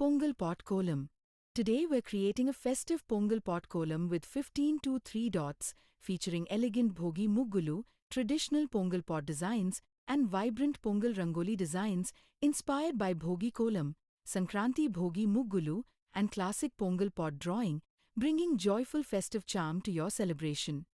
Pongal Pot Kolam. Today we're creating a festive Pongal Pot Kolam with 15 to 3 dots, featuring elegant Bhogi Muggulu, traditional Pongal pot designs, and vibrant Pongal Rangoli designs inspired by Bhogi Kolam, Sankranti Bhogi Muggulu, and classic Pongal pot drawing, bringing joyful festive charm to your celebration.